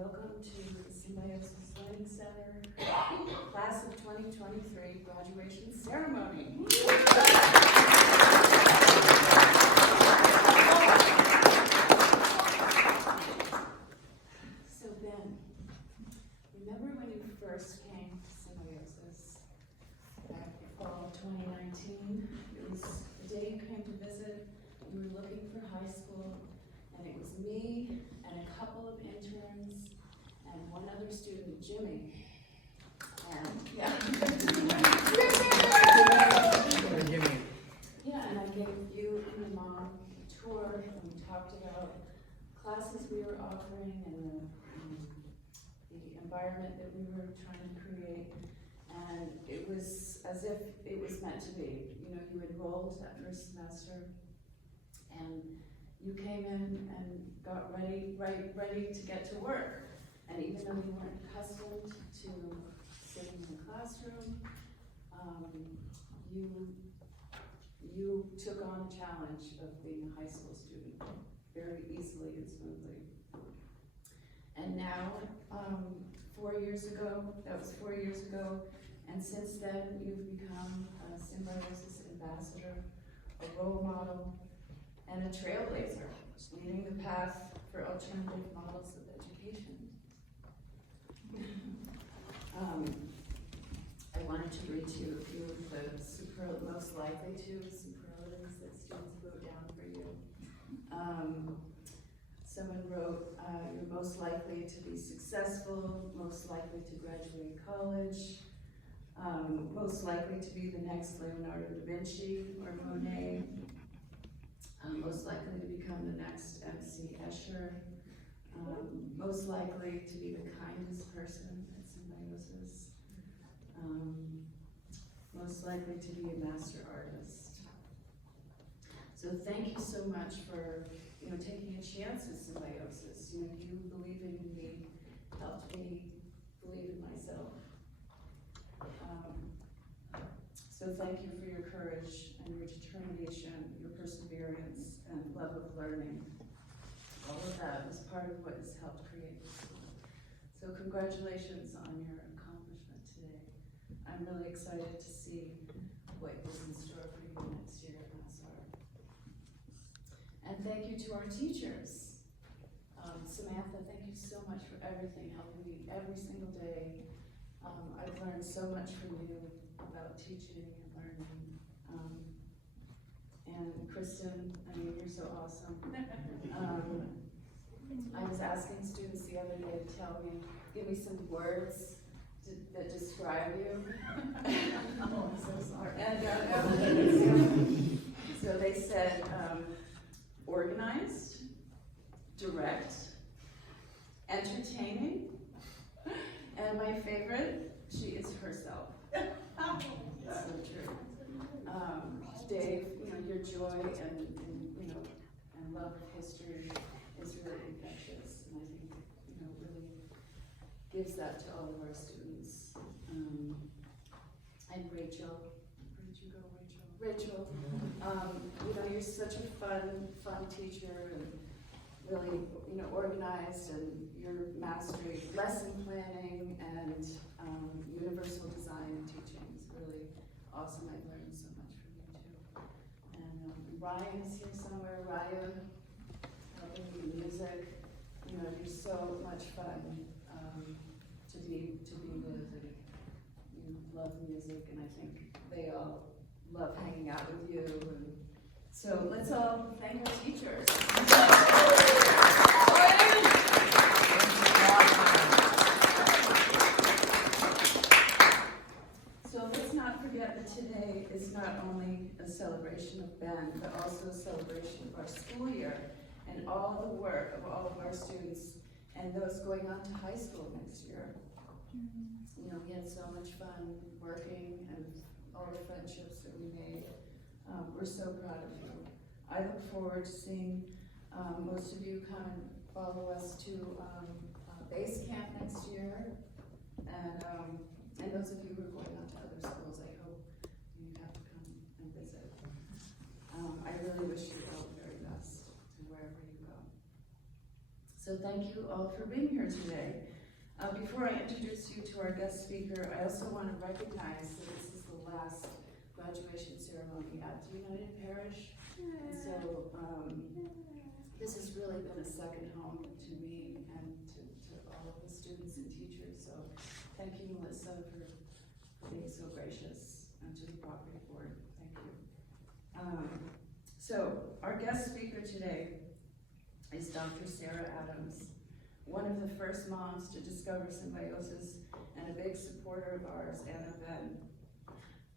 welcome to the Symbiosis Learning Center Class of 2023 graduation ceremony. So Ben, remember when you first came to Symbiosis back in fall of 2019? It was the day you came to visit. You were looking for high school, and it was me and a couple of interns and one other student, Jimmy. And yeah. Yeah, and I gave you and your mom a tour, and we talked about classes we were offering and the environment that we were trying to create. And it was as if it was meant to be. You know, you enrolled that first semester, and you came in and got ready to get to work. And even though you weren't accustomed to sitting in the classroom, you took on the challenge of being a high school student very easily and smoothly. And now, 4 years ago, that was 4 years ago, and since then you've become a Symbiosis ambassador, a role model, and a trailblazer, leading the path for alternative models of education. I wanted to read to you a few of the most likely to superlatives that students wrote down for you. Someone wrote, you're most likely to be successful, most likely to graduate college, most likely to be the next Leonardo da Vinci or Monet, most likely to become the next MC Escher, most likely to be the kindest person at Symbiosis, most likely to be a master artist. So thank you so much for taking a chance at Symbiosis. You believing in me helped me believe in myself. So thank you for your courage and your determination, your perseverance, and love of learning. All of that was part of what has helped create this school. So congratulations on your accomplishment today. I'm really excited to see what is in store for you next year at Nassar. And thank you to our teachers. Samantha, thank you so much for everything, helping me every single day. I've learned so much from you about teaching and learning. And Kristen, you're so awesome. I was asking students the other day to give me some words that describe you. Oh, I'm so sorry. And so they said organized, direct, entertaining, and my favorite, she is herself. It's so true. Dave, your joy and love of history is really infectious, and I think really gives that to all of our students. And Rachel, where did you go, Rachel? Rachel, you're such a fun teacher, and really organized, and your mastery, lesson planning, and universal design teaching is really awesome. I've learned so much from you too. And Ryan is here somewhere. Ryan, helping me with music. You're so much fun to be with, and you love music, and I think they all love hanging out with you. And so let's all thank our teachers. So let's not forget that today is not only a celebration of Ben, but also a celebration of our school year and all the work of all of our students and those going on to high school next year. We had so much fun working, and all the friendships that we made. We're so proud of you. I look forward to seeing most of you come and follow us to base camp next year, and those of you who are going on to other schools, I hope you have to come and visit. I really wish you all the very best to wherever you go. So So thank you all for being here today. Before I introduce you to our guest speaker, I also want to recognize that this is the last graduation ceremony at the United Parish. And so this has really been a second home to me and to all of the students and teachers. So thank you, Melissa, for being so gracious, and to the Property Board. Thank you. So our guest speaker today is Dr. Sarah Adams, one of the first moms to discover symbiosis and a big supporter of ours, Anna Ben.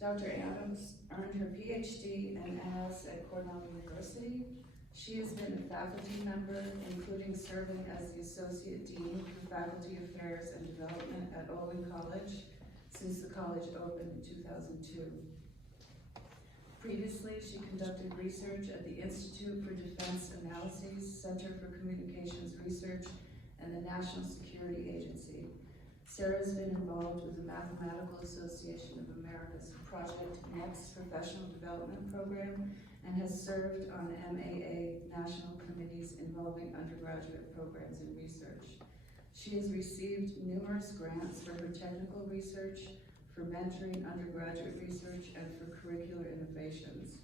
Dr. Adams earned her PhD and MS at Cornell University. She has been a faculty member, including serving as the Associate Dean for Faculty Affairs and Development at Owen College since the college opened in 2002. Previously, she conducted research at the Institute for Defense Analyses, Center for Communications Research, and the National Security Agency. Sarah has been involved with the Mathematical Association of America's Project Next Professional Development Program and has served on MAA national committees involving undergraduate programs in research. She has received numerous grants for her technical research, for mentoring undergraduate research, and for curricular innovations.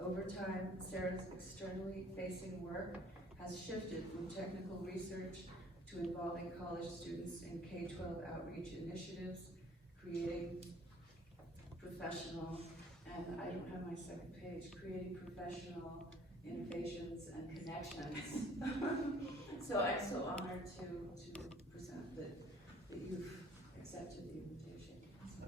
Over time, Sarah's externally facing work has shifted from technical research to involving college students in K-12 outreach initiatives, creating professional, and I don't have my second page, creating professional innovations and connections. So I'm so honored to present that you've accepted the invitation. So.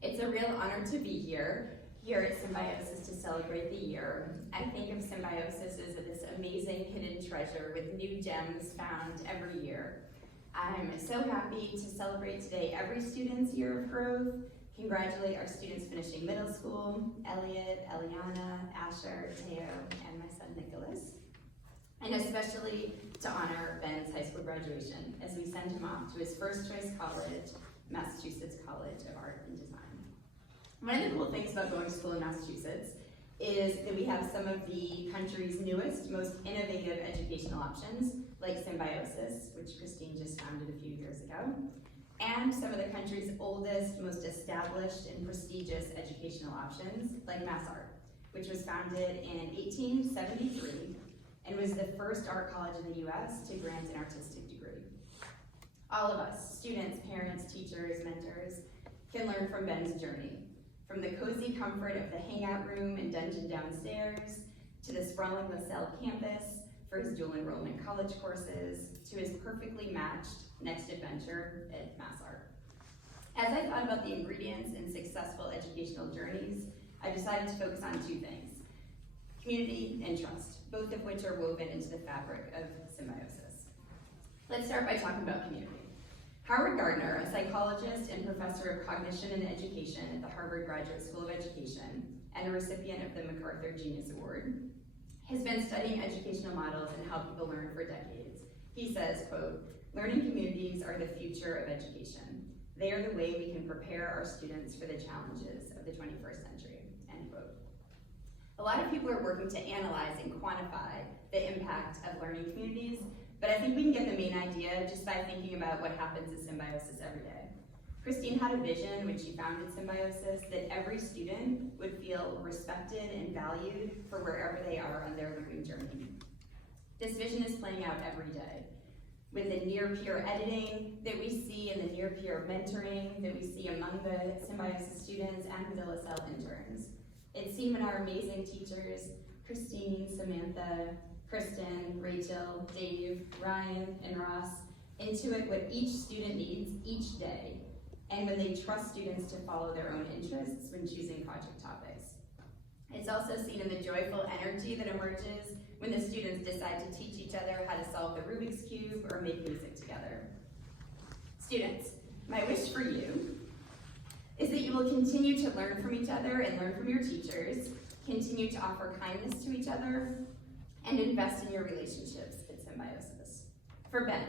It's a real honor to be here at Symbiosis to celebrate the year. I think of Symbiosis as this amazing hidden treasure with new gems found every year. I'm so happy to celebrate today every student's year of growth, congratulate our students finishing middle school, Elliot, Eliana, Asher, Teo, and my son Nicholas, and especially to honor Ben's high school graduation as we send him off to his first choice college, Massachusetts College of Art and Design. One of the cool things about going to school in Massachusetts is that we have some of the country's newest, most innovative educational options, like Symbiosis, which Christine just founded a few years ago, and some of the country's oldest, most established and prestigious educational options, like MassArt, which was founded in 1873 and was the first art college in the US to grant an artistic degree. All of us, students, parents, teachers, mentors, can learn from Ben's journey. From the cozy comfort of the hangout room and dungeon downstairs, to the sprawling LaSalle campus for his dual enrollment college courses, to his perfectly matched next adventure at MassArt. As I thought about the ingredients in successful educational journeys, I decided to focus on two things: community and trust, both of which are woven into the fabric of Symbiosis. Let's start by talking about community. Howard Gardner, a psychologist and professor of cognition and education at the Harvard Graduate School of Education and a recipient of the MacArthur Genius Award, has been studying educational models and how people learn for decades. He says, quote, "Learning communities are the future of education. They are the way we can prepare our students for the challenges of the 21st century," end quote. A lot of people are working to analyze and quantify the impact of learning communities, but I think we can get the main idea just by thinking about what happens at Symbiosis every day. Christine had a vision when she founded Symbiosis that every student would feel respected and valued for wherever they are on their learning journey. This vision is playing out every day with the near-peer editing that we see and the near-peer mentoring that we see among the Symbiosis students and with the LaSalle interns. It's seen in our amazing teachers, Christine, Samantha, Kristen, Rachel, Dave, Ryan, and Ross, intuit what each student needs each day, and when they trust students to follow their own interests when choosing project topics. It's also seen in the joyful energy that emerges when the students decide to teach each other how to solve the Rubik's Cube or make music together. Students, my wish for you is that you will continue to learn from each other and learn from your teachers, continue to offer kindness to each other, and invest in your relationships at Symbiosis. For Ben,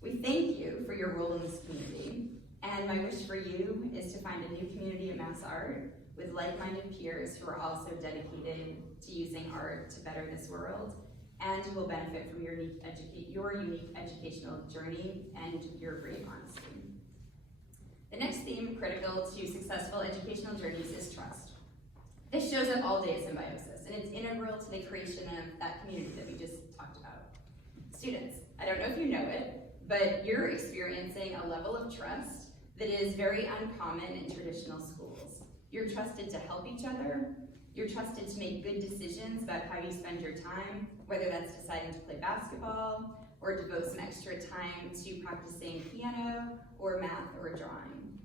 we thank you for your role in this community, and my wish for you is to find a new community at Mass Art with like-minded peers who are also dedicated to using art to better this world, and who will benefit from your unique educational journey and your great honesty. The next theme critical to successful educational journeys is trust. This shows up all day at Symbiosis, and it's integral to the creation of that community that we just talked about. Students, I don't know if you know it, but you're experiencing a level of trust that is very uncommon in traditional schools. You're trusted to help each other. You're trusted to make good decisions about how you spend your time, whether that's deciding to play basketball or devote some extra time to practicing piano or math or drawing.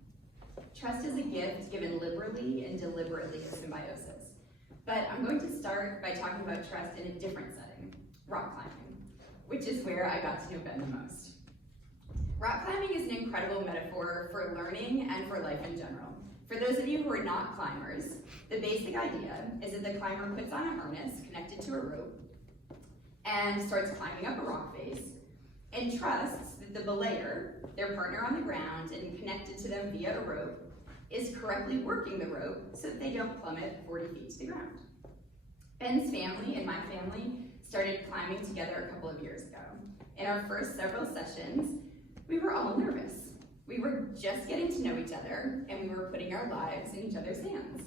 Trust is a gift given liberally and deliberately at Symbiosis. But I'm going to start by talking about trust in a different setting, rock climbing, which is where I got to know Ben the most. Rock climbing is an incredible metaphor for learning and for life in general. For those of you who are not climbers, the basic idea is that the climber puts on a harness connected to a rope and starts climbing up a rock face and trusts that the belayer, their partner on the ground and connected to them via a rope, is correctly working the rope so that they don't plummet 40 feet to the ground. Ben's family and my family started climbing together a couple of years ago. In our first several sessions, we were all nervous. We were just getting to know each other, and we were putting our lives in each other's hands.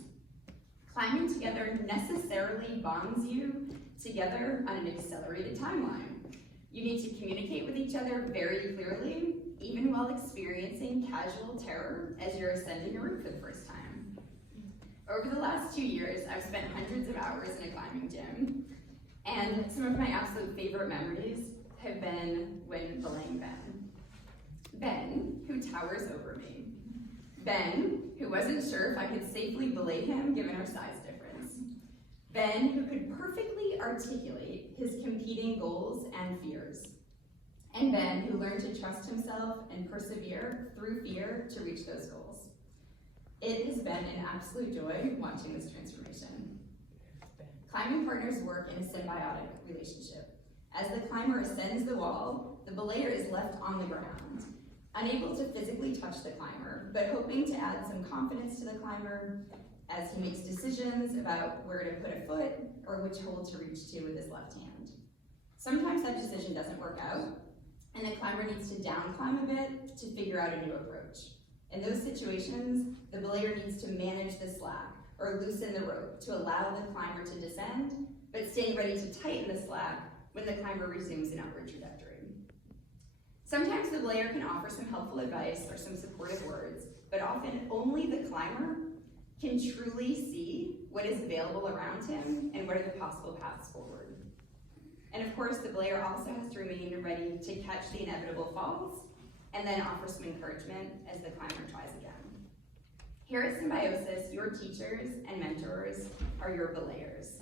Climbing together necessarily bonds you together on an accelerated timeline. You need to communicate with each other very clearly, even while experiencing casual terror as you're ascending a route for the first time. Over the last 2 years, I've spent hundreds of hours in a climbing gym, and some of my absolute favorite memories have been when belaying Ben. Ben, who towers over me. Ben, who wasn't sure if I could safely belay him given our size difference. Ben, who could perfectly articulate his competing goals and fears. And Ben, who learned to trust himself and persevere through fear to reach those goals. It has been an absolute joy watching this transformation. Climbing partners work in a symbiotic relationship. As the climber ascends the wall, the belayer is left on the ground, unable to physically touch the climber, but hoping to add some confidence to the climber as he makes decisions about where to put a foot or which hole to reach to with his left hand. Sometimes that decision doesn't work out, and the climber needs to down climb a bit to figure out a new approach. In those situations, the belayer needs to manage the slack or loosen the rope to allow the climber to descend, but staying ready to tighten the slack when the climber resumes an upward trajectory. Sometimes the belayer can offer some helpful advice or some supportive words, but often only the climber can truly see what is available around him and what are the possible paths forward. And of course, the belayer also has to remain ready to catch the inevitable falls and then offer some encouragement as the climber tries again. Here at Symbiosis, your teachers and mentors are your belayers.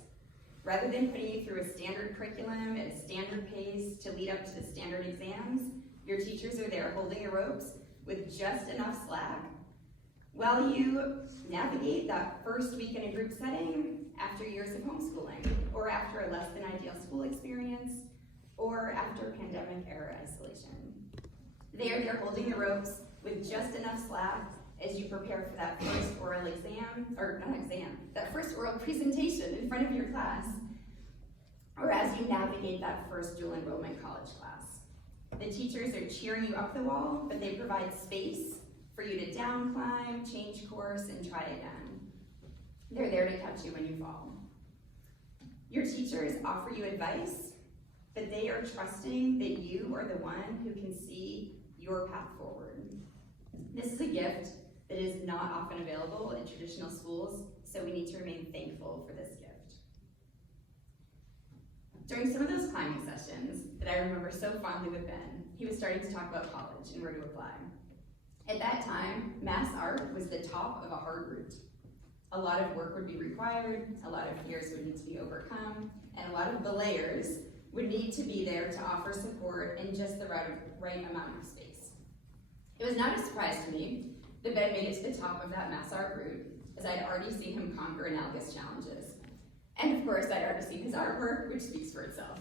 Rather than putting you through a standard curriculum at a standard pace to lead up to the standard exams, your teachers are there holding the ropes with just enough slack while you navigate that first week in a group setting after years of homeschooling, or after a less than ideal school experience, or after pandemic-era isolation. They are there holding the ropes with just enough slack as you prepare for that first oral that first oral presentation in front of your class, or as you navigate that first dual enrollment college class. The teachers are cheering you up the wall, but they provide space for you to down climb, change course, and try again. They're there to catch you when you fall. Your teachers offer you advice, but they are trusting that you are the one who can see your path forward. This is a gift that is not often available in traditional schools, so we need to remain thankful for this gift. During some of those climbing sessions that I remember so fondly with Ben, he was starting to talk about college and where to apply. At that time, Mass Art was the top of a hard route. A lot of work would be required, a lot of fears would need to be overcome, and a lot of belayers would need to be there to offer support in just the right amount of space. It was not a surprise to me that Ben made it to the top of that mass art route, as I'd already seen him conquer analogous challenges. And of course, I'd already seen his artwork, which speaks for itself.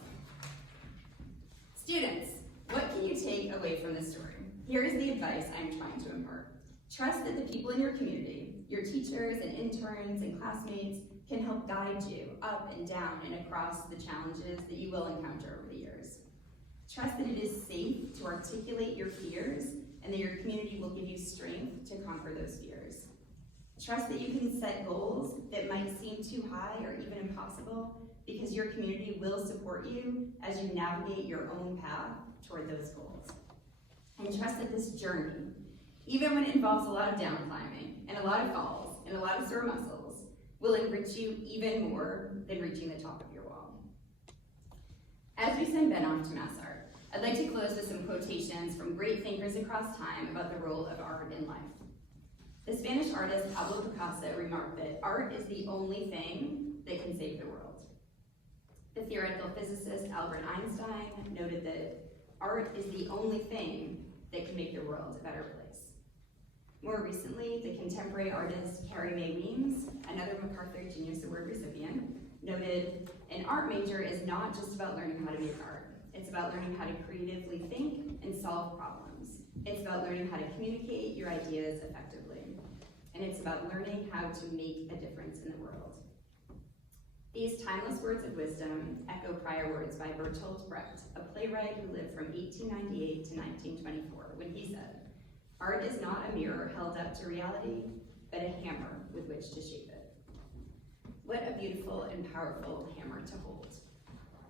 Students, what can you take away from this story? Here is the advice I'm trying to impart. Trust that the people in your community, your teachers and interns and classmates, can help guide you up and down and across the challenges that you will encounter over the years. Trust that it is safe to articulate your fears and that your community will give you strength to conquer those fears. Trust that you can set goals that might seem too high or even impossible because your community will support you as you navigate your own path toward those goals. And trust that this journey, even when it involves a lot of down climbing and a lot of falls and a lot of sore muscles, will enrich you even more than reaching the top of your wall. As we send Ben off to mass art, I'd like to close with some quotations from great thinkers across time about the role of art in life. The Spanish artist Pablo Picasso remarked that art is the only thing that can save the world. The theoretical physicist Albert Einstein noted that art is the only thing that can make the world a better place. More recently, the contemporary artist Carrie Mae Weems, another MacArthur Genius Award recipient, noted, an art major is not just about learning how to make art. It's about learning how to creatively think and solve problems. It's about learning how to communicate your ideas effectively. And it's about learning how to make a difference in the world. These timeless words of wisdom echo prior words by Bertolt Brecht, a playwright who lived from 1898 to 1924, when he said, art is not a mirror held up to reality, but a hammer with which to shape it. What a beautiful and powerful hammer to hold.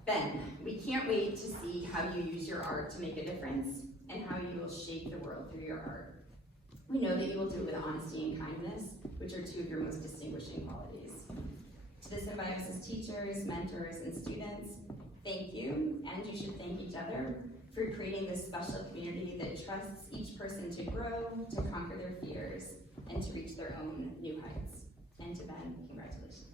Ben, we can't wait to see how you use your art to make a difference and how you will shape the world through your art. We know that you will do it with honesty and kindness, which are two of your most distinguishing qualities. To the Symbiosis teachers, mentors, and students, thank you, and you should thank each other for creating this special community that trusts each person to grow, to conquer their fears, and to reach their own new heights. And to Ben, congratulations.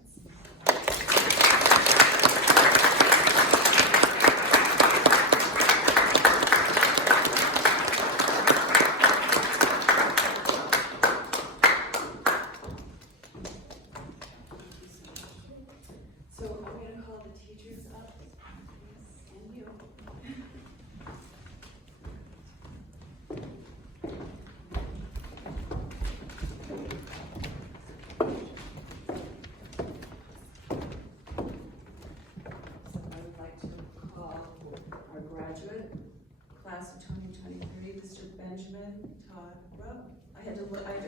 Class of 2023, Mr. Benjamin Todd Rupp. I had to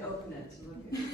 open it to look at you.